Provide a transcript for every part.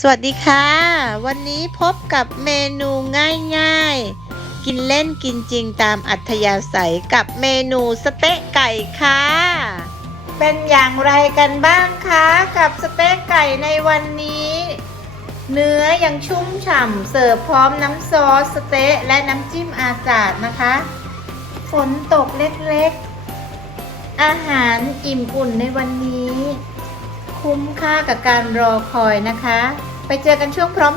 สวัสดีค่ะ วันนี้พบกับเมนูง่ายๆ กินเล่นกินจริงตามอัธยาศัยกับเมนูสเต๊ะไก่ค่ะ เป็นอย่างไรกันบ้างคะกับสเต๊ะไก่ในวันนี้ เนื้อยังชุ่มฉ่ำเสิร์ฟพร้อมน้ำซอสสเต๊ะและน้ำจิ้มอาจาดนะคะ ฝนตกเล็กๆ อาหารอิ่มอุ่นในวันนี้ คุ้มค่ากับการรอคอยนะคะ ไปเจอกันช่วงพร้อม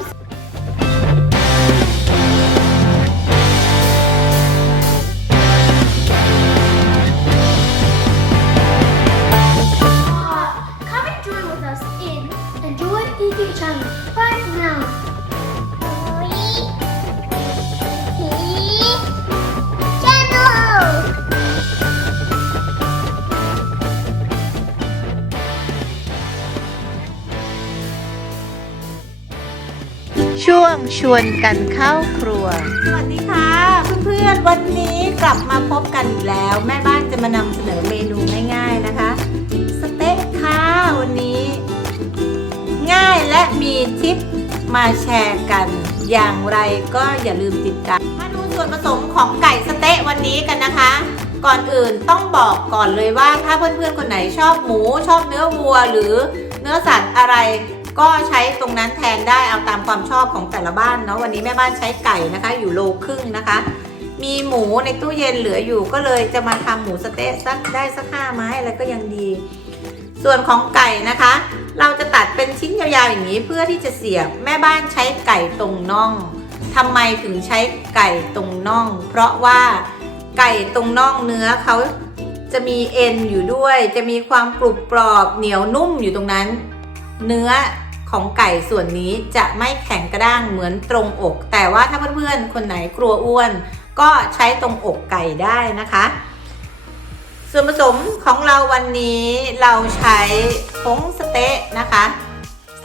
ช่วงชวนกันเข้าครัว สวัสดีค่ะ เพื่อนๆ วันนี้กลับมาพบกันอีกแล้ว แม่บ้านจะมานำเสนอเมนูง่ายๆนะคะ สเต็กค่ะวันนี้ ง่ายและมีทิปมาแชร์กัน อย่างไรก็อย่าลืมติดตามมาดูส่วนผสมของไก่สเต๊ะวันนี้กันนะคะ ก่อนอื่นต้องบอกก่อนเลยว่าถ้าเพื่อนๆคนไหนชอบหมูชอบเนื้อวัวหรือเนื้อสัตว์อะไร ก็ใช้ตรงนั้นแทนได้เอาตามความชอบของแต่ละบ้านเนาะวันนี้แม่บ้านใช้ไก่นะคะ อยู่โลครึ่งนะคะ มีหมูในตู้เย็นเหลืออยู่ก็เลยจะมาทำหมูสเต๊ะสักได้สักห้าไม้อะไรก็ยังดี ส่วนของไก่นะคะ เราจะตัดเป็นชิ้นยาวๆอย่างนี้เพื่อที่จะเสียบแม่บ้านใช้ไก่ตรงน่องทำไมถึงใช้ไก่ตรงน่อง เพราะว่าไก่ตรงน่องเนื้อเขาจะมีเอ็นอยู่ด้วย จะมีความกรุบกรอบเหนียวนุ่มอยู่ตรงนั้น เนื้อ ของไก่ส่วนนี้จะไม่แข็งกระด้างเหมือนตรงอก แต่ว่าถ้าเพื่อนๆ คนไหนกลัวอ้วน ก็ใช้ตรงอกไก่ได้นะคะ ส่วนผสมของเราวันนี้เราใช้ผงสเต๊ะนะคะ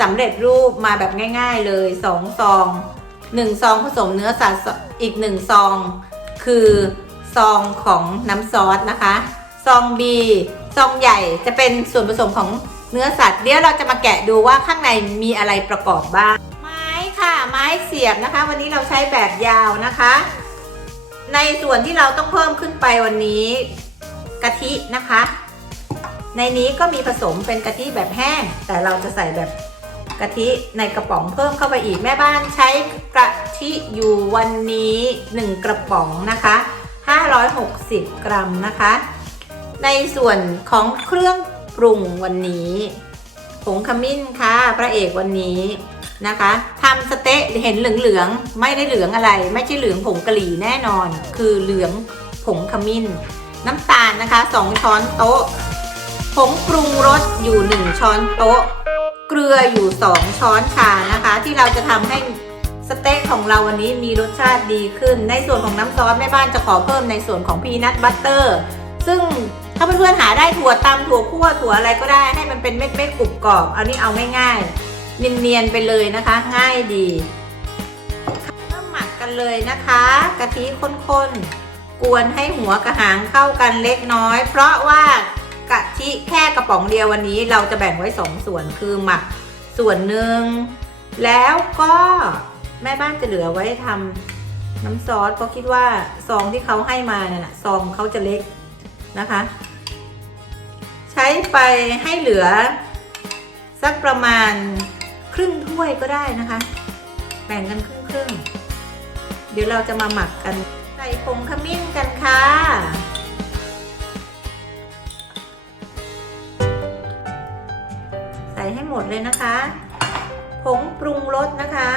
สำเร็จรูปมาแบบง่าย ๆเลย 2 ซอง 1 ซองผสมเนื้อสัตว์อีก 1 ซอง คือซองของน้ำซอสนะคะ ซอง B ซองใหญ่จะเป็นส่วนผสมของ เนื้อสัตว์เดี๋ยวเราจะมาแกะดูว่าข้างในมีอะไรประกอบบ้าง ไม้ค่ะ ไม้เสียบนะคะ วันนี้เราใช้แบบยาวนะคะ ในส่วนที่เราต้องเพิ่มขึ้นไปวันนี้กะทินะคะ ในนี้ก็มีผสมเป็นกะทิแบบแห้ง แต่เราจะใส่แบบกะทิในกระป๋องเพิ่มเข้าไปอีกแม่บ้านใช้กะทิอยู่วันนี้ 1 กระป๋องนะคะ 560 กรัมนะคะ ในส่วนของเครื่อง ปรุงวันนี้ผงขมิ้นค่ะ พระเอกวันนี้นะคะทำสเต๊ะเห็นเหลืองๆไม่ได้เหลืองอะไร ไม่ใช่เหลืองผงกะหรี่แน่นอน คือเหลืองผงขมิ้น น้ำตาลนะคะ2ช้อนโต๊ะผงปรุงรสอยู่1ช้อนโต๊ะ เกลืออยู่2ช้อนชานะคะ ที่เราจะทำให้สเต๊กของเราวันนี้มีรสชาติดีขึ้น ในส่วนของน้ำซอสแม่บ้านจะขอเพิ่มในส่วนของพีนัทบัตเตอร์ซึ่ง ถ้าเพื่อนๆหาได้ถั่วตำถั่วคั่วถั่วอะไรก็ได้ให้มันเป็นเม็ดๆกรุบกรอบเอานี้เอาง่ายๆเนียนๆไปเลยนะคะ ง่ายดีเริ่มหมักกันเลยนะคะกะทิข้นๆกวนให้หัวกระหางเข้ากันเล็กน้อย เพราะว่ากะทิแค่กระป๋องเดียววันนี้เราจะแบ่งไว้2ส่วนคือหมักส่วนหนึ่งแล้วก็แม่บ้านจะเหลือไว้ทำน้ำซอสเพราะคิดว่าซองที่เขาให้มาเนี่ยนะซองเขาจะเล็กนะคะ ช้ไปให้เหลือ สักประมาณครึ่งถ้วยก็ได้นะคะ แบ่งกันครึ่งครึ่งเดี๋ยวเราจะมาหมักกันใส่ผงขมิ้นกันค่ะใส่ให้หมดเลยนะคะผงปรุงรสนะคะ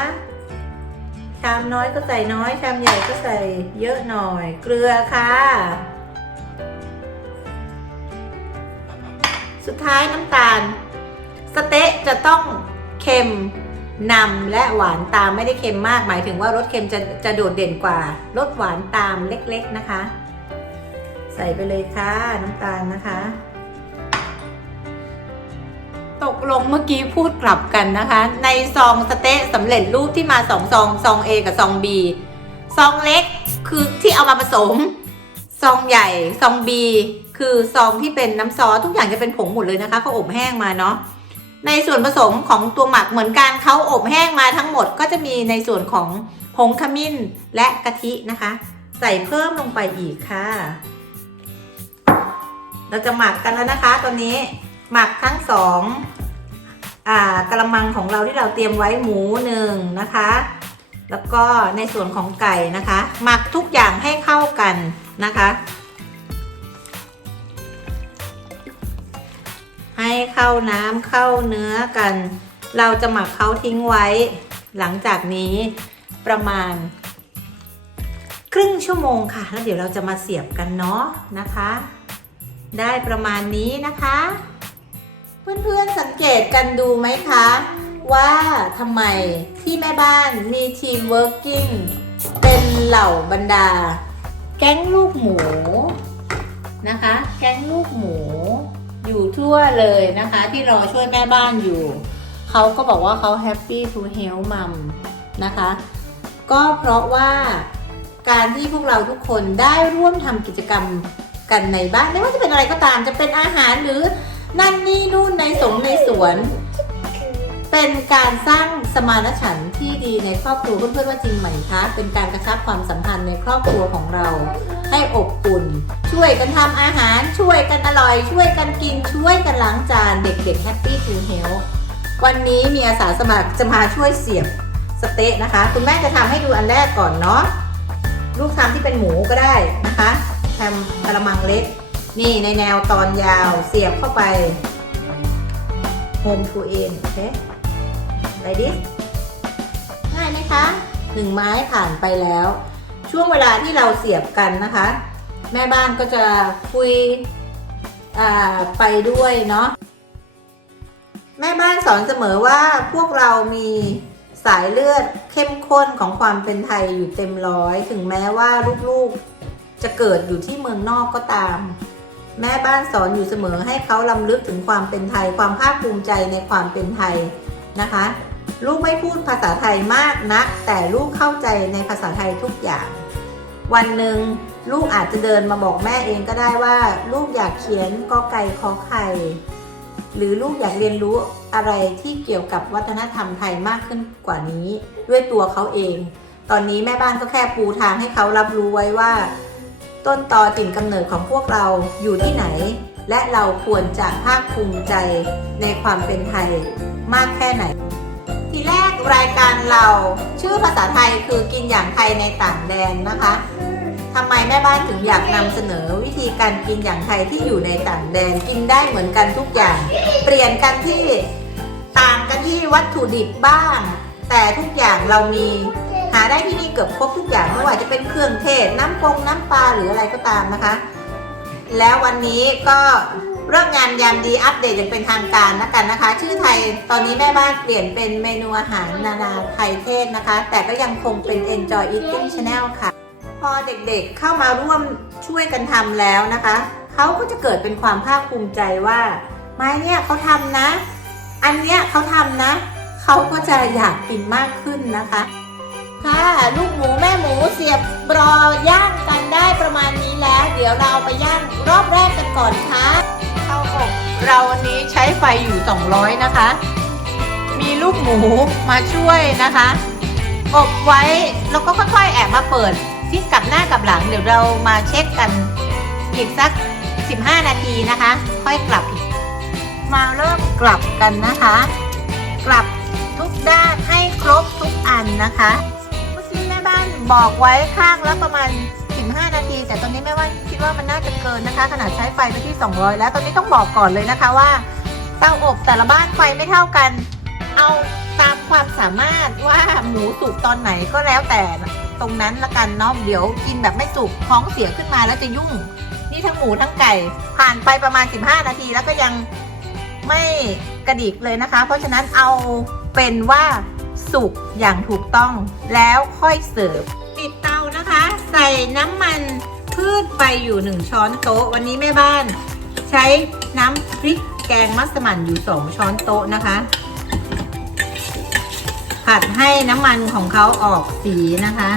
ชามน้อยก็ใส่น้อย ชามใหญ่ก็ใส่เยอะหน่อย เกลือค่ะ ท้ายน้ำตาล สเต๊ะจะต้องเค็มนำและหวานตามไม่ได้เค็มมาก หมายถึงว่ารสเค็มจะจะโดดเด่นกว่ารสหวานตามเล็กๆนะคะ ใส่ไปเลยค่ะน้ำตาลนะคะ ตกลงเมื่อกี้พูดกลับกันนะคะ ในซองสเต๊ะสำเร็จรูปที่มาสองซองซอง A กับซอง B ซองเล็กคือที่เอามาผสม ซองใหญ่ซอง B คือซองที่เป็นน้ำซอสทุกอย่างจะเป็นผงหมดเลยนะคะเขาอบแห้งมาเนาะในส่วนผสมของตัวหมักเหมือนกันเขาอบแห้งมาทั้งหมดก็จะมีในส่วนของผงขมิ้นและกะทินะคะ ใส่เพิ่มลงไปอีกค่ะ เราจะหมักกันแล้วนะคะตอนนี้หมักทั้งสองอกระมังของเราที่เราเตรียมไว้หมูหนึ่งนะคะ แล้วก็ในส่วนของไก่นะคะ หมักทุกอย่างให้เข้ากันนะคะ ให้เข้าน้ำเข้าเนื้อกัน เราจะหมักเขาทิ้งไว้ หลังจากนี้ประมาณ ครึ่งชั่วโมงค่ะ แล้วเดี๋ยวเราจะมาเสียบกันเนาะนะคะ ได้ประมาณนี้นะคะ เพื่อนๆสังเกตกันดูไหมคะ ว่าทำไมที่แม่บ้านมีทีมเวิร์กิ่งเป็นเหล่าบรรดา แก๊งลูกหมูนะคะ แก๊งลูกหมู อยู่ทั่วเลยนะคะ ที่รอช่วยแม่บ้านอยู่ เขาก็บอกว่าเขาแฮปปี้ทูเฮลมัมนะคะ ก็เพราะว่าการที่พวกเราทุกคนได้ร่วมทำกิจกรรมกันในบ้านไม่ว่าจะเป็นอะไรก็ตามจะเป็นอาหารหรือนั่นนี่นู่นในสงในสวน เป็นการสร้างสมานฉันท์ที่ดีในครอบครัวเพื่อนๆว่าจริงไหมคะ เป็นการกระชับความสัมพันธ์ในครอบครัวของเรา ให้อบอุ่น ช่วยกันทำอาหาร ช่วยกันอร่อย ช่วยกันกิน ช่วยกันล้างจาน เด็กๆแฮปปี้ทูเฮลวันนี้มีอาสาสมัครจะมาช่วยเสียบสเต๊ะนะคะ คุณแม่จะทำให้ดูอันแรกก่อนเนาะ ลูกทำที่เป็นหมูก็ได้นะคะทำกระมังเล็ก นี่ในแนวตอนยาวเสียบเข้าไป home to end โอเค like this ง่ายไหมคะหนึ่งไม้ผ่านไปแล้ว ช่วงเวลาที่เราเสียบกันนะคะ แม่บ้านก็จะคุยอ่าไปด้วยเนาะแม่บ้านสอนเสมอว่าพวกเรามีสายเลือดเข้มข้นของความเป็นไทยอยู่เต็มร้อย ถึงแม้ว่าลูกๆจะเกิดอยู่ที่เมืองนอกก็ตาม แม่บ้านสอนอยู่เสมอให้เขาลำลึกถึงความเป็นไทย ความภาคภูมิใจในความเป็นไทยนะคะ ลูกไม่พูดภาษาไทยมากนะแต่ลูกเข้าใจในภาษาไทยทุกอย่าง วันหนึ่งลูกอาจจะเดินมาบอกแม่เองก็ได้ว่า ลูกอยากเขียนกอไก่ขอไข่หรือลูกอยากเรียนรู้อะไรที่เกี่ยวกับวัฒนธรรมไทยมากขึ้นกว่านี้ ด้วยตัวเขาเอง ตอนนี้แม่บ้านก็แค่ปูทางให้เขารับรู้ไว้ว่า ต้นตอถิ่นกำเนิดของพวกเราอยู่ที่ไหน และเราควรจะภาคภูมิใจในความเป็นไทยมากแค่ไหน ทีแรกรายการเราชื่อภาษาไทยคือกินอย่างไทยในต่างแดนนะคะทำไมแม่บ้านถึงอยากนำเสนอวิธีการกินอย่างไทยที่อยู่ในต่างแดนกินได้เหมือนกันทุกอย่าง เปลี่ยนกันที่ต่างกันที่วัตถุดิบบ้าง แต่ทุกอย่างเรามีหาได้ที่นี่เกือบครบทุกอย่างไม่ว่าจะเป็นเครื่องเทศน้ำปงน้ำปลาหรืออะไรก็ตามนะคะ แล้ววันนี้ก็ เริ่มงานยามดีอัปเดตอย่างเป็นทางการนะกันนะคะ ชื่อไทยตอนนี้แม่บ้านเปลี่ยนเป็นเมนูอาหารนานาไทยเทศนะคะ แต่ก็ยังคงเป็น Enjoy Eating Channel ค่ะ พอเด็กๆเข้ามาร่วมช่วยกันทำแล้วนะคะ เขาก็จะเกิดเป็นความภาคภูมิใจว่า ไม้เนี่ยเขาทำนะ อันเนี้ยเขาทำนะ เขาก็จะอยากกินมากขึ้นนะคะ ค่ะลูกหมูแม่หมูเสียบรอย่างกันได้ประมาณนี้แล้ว เดี๋ยวเราไปย่างรอบแรกกันก่อนค่ะ อบเราวันนี้ใช้ไฟอยู่ 200 นะคะ มีลูกหมูมาช่วยนะคะ อบไว้แล้วก็ค่อยๆแอบมาเปิดที่กลับหน้ากลับหลังเดี๋ยวเรามาเช็คกันอีกสัก 15 นาทีนะคะ ค่อยกลับอีกมาเริ่มกลับกันนะคะ กลับทุกด้านให้ครบทุกอันนะคะเมื่อกี้แม่บ้านบอกไว้ข้างละประมาณ 15 นาที แต่ตอนนี้แม่บ้าคิดว่ามันน่าจะเกินนะคะ ขนาดใช้ไฟไปที่ 200 แล้วตอนนี้ต้องบอกก่อนเลยนะคะว่า เตาอบแต่ละบ้านไฟไม่เท่ากัน เอาตามความสามารถว่าหมูสุกตอนไหนก็แล้วแต่ตรงนั้นละกันเนาะเดี๋ยวกินแบบไม่สุกท้องเสียขึ้นมาแล้วจะยุ่ง นี่ทั้งหมูทั้งไก่ ผ่านไปประมาณ 15 นาทีแล้วก็ยังไม่กระดิกเลยนะคะ เพราะฉะนั้นเอาเป็นว่าสุกอย่างถูกต้องแล้วค่อยเสิร์ฟ ใส่น้ำมันพืชไปอยู่1ช้อนโต๊ะ วันนี้แม่บ้าน ใช้น้ำพริกแกงมัสมั่นอยู่2ช้อนโต๊ะนะคะ ผัดให้น้ำมันของเขาออกสีนะคะ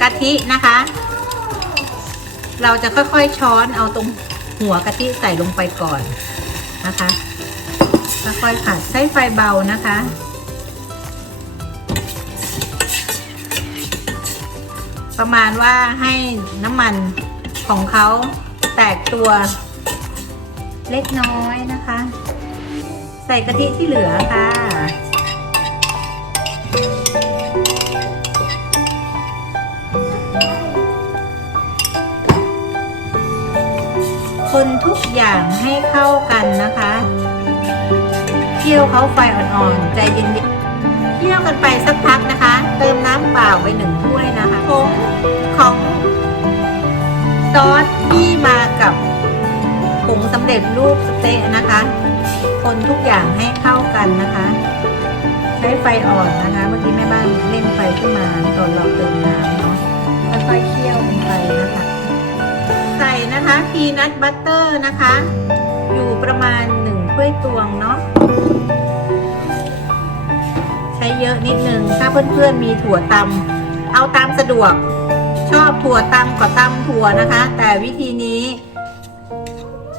กะทินะคะ เราจะค่อยๆช้อนเอาตรงหัวกะทิใส่ลงไปก่อนนะคะค่อยๆผัดใช้ไฟเบานะคะ ประมาณว่าให้น้ำมันของเขาแตกตัวเล็กน้อยนะคะ ใส่กะทิที่เหลือค่ะคนทุกอย่างให้เข้ากันนะคะ เคี่ยวเขาไฟอ่อนๆ ใจเย็นๆ เคี่ยวกันไปสักพักนะคะ เติมน้ำเปล่าไปหนึ่งถ้วยนะคะผงของซอสที่มากับผงสำเร็จรูปสเต๊ะนะคะ คนทุกอย่างให้เข้ากันนะคะ ใช้ไฟอ่อนนะคะ เมื่อกี้แม่บ้านเร่งไฟขึ้นมาตอนเราเติมน้ำเนาะค่อยๆเคี่ยวกันไปนะคะ ใส่นะคะพีนัทบัตเตอร์นะคะ อยู่ประมาณหนึ่งถ้วยตวงเนาะ ช้เยอะนิดนึง ถ้าเพื่อนๆมีถั่วตำเอาตามสะดวก ชอบถั่วตำก็ตำถั่วนะคะ แต่วิธีนี้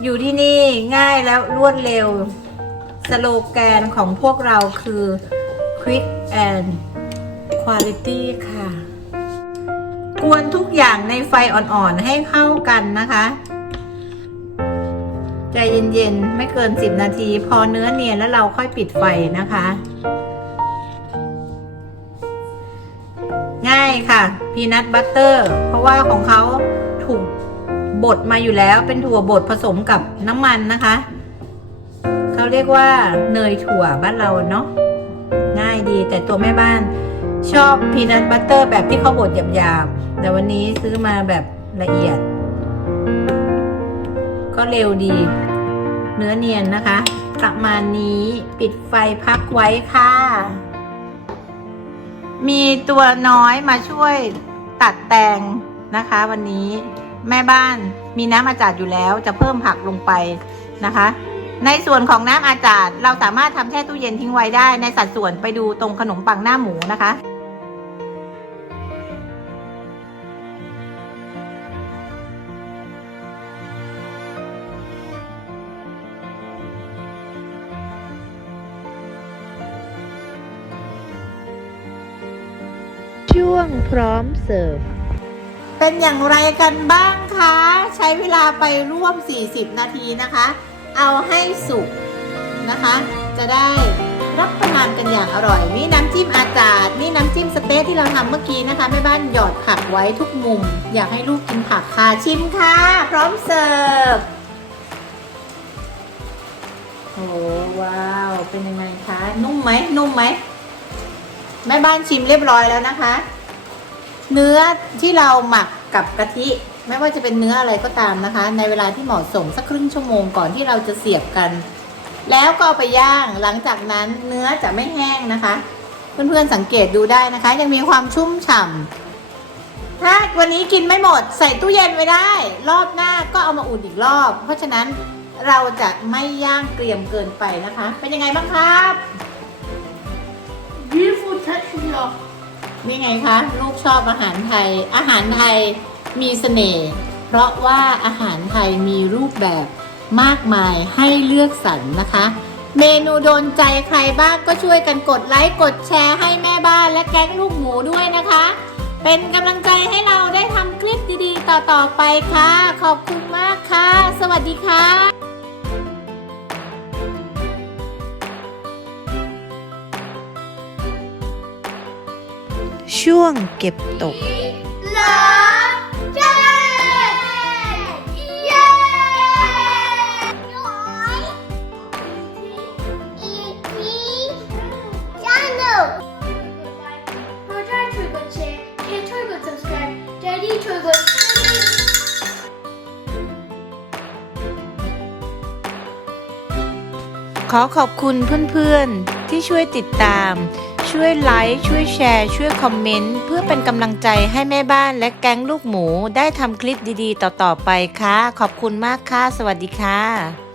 อยู่ที่นี่ง่ายแล้วรวดเร็ว สโลแกนของพวกเราคือ quick and quality ค่ะ กวนทุกอย่างในไฟอ่อนๆ ให้เข้ากันนะคะใจเย็นๆ ไม่เกิน 10 นาที พอเนื้อเนียนแล้วเราค่อยปิดไฟนะคะ ค่ะพีนัทบัตเตอร์เพราะว่าของเขาถูกบดมาอยู่แล้วเป็นถั่วบดผสมกับน้ำมันนะคะเขาเรียกว่าเนยถั่วบ้านเราเนาะง่ายดีแต่ตัวแม่บ้านชอบพีนัทบัตเตอร์แบบที่เขาบดหยาบๆ แต่วันนี้ซื้อมาแบบละเอียด ก็เร็วดี เนื้อเนียนนะคะ ประมาณนี้ปิดไฟพักไว้ค่ะ มีตัวน้อยมาช่วยตัดแต่งนะคะ วันนี้แม่บ้านมีน้ำอาจาดอยู่แล้วจะเพิ่มผักลงไปนะคะ ในส่วนของน้ำอาจาดเราสามารถทำแช่ตู้เย็นทิ้งไว้ได้ในสัดส่วนไปดูตรงขนมปังหน้าหมูนะคะ ช่วงพร้อมเสิร์ฟ เป็นอย่างไรกันบ้างคะ ใช้เวลาไปร่วม 40 นาทีนะคะ เอาให้สุกนะคะ จะได้รับประทานกันอย่างอร่อย นี่น้ำจิ้มอาจารย์นี่น้ำจิ้มสเต๊กที่เราทำเมื่อกี้นะคะแม่บ้านหยอดผักไว้ทุกมุม อยากให้ลูกกินผักค่ะชิมค่ะ พร้อมเสิร์ฟโอ้ว้าว เป็นยังไงคะ นุ่มไหมนุ่มไหม แม่บ้านชิมเรียบร้อยแล้วนะคะ เนื้อที่เราหมักกับกะทิ ไม่ว่าจะเป็นเนื้ออะไรก็ตามนะคะ ในเวลาที่เหมาะสมสักครึ่งชั่วโมงก่อนที่เราจะเสียบกัน แล้วก็เอาไปย่างหลังจากนั้นเนื้อจะไม่แห้งนะคะ เพื่อนๆสังเกตดูได้นะคะ ยังมีความชุ่มฉ่ำถ้าวันนี้กินไม่หมดใส่ตู้เย็นไว้ได้ รอบหน้าก็เอามาอุ่นอีกรอบ เพราะฉะนั้นเราจะไม่ย่างเกรียมเกินไปนะคะ เป็นยังไงบ้างครับ Beautiful texture. นี่ไงคะ ลูกชอบอาหารไทย อาหารไทยมีเสน่ห์เพราะว่าอาหารไทยมีรูปแบบมากมายให้เลือกสรรนะคะ เมนูโดนใจใครบ้างก็ช่วยกันกดไลค์กดแชร์ให้แม่บ้านและแก๊งลูกหมูด้วยนะคะ เป็นกำลังใจให้เราได้ทำคลิปดีๆ ต่อๆไปค่ะ ขอบคุณมากค่ะ สวัสดีค่ะ ใจดีช่วยกดขอขอบคุณเพื่อนๆ ที่ช่วยติดตาม ช่วยไลค์ช่วยแชร์ ช่วยคอมเมนต์ เพื่อเป็นกำลังใจให้แม่บ้านและแก๊งลูกหมูได้ทำคลิปดีๆ ต่อๆไปค่ะ ขอบคุณมากค่ะ สวัสดีค่ะ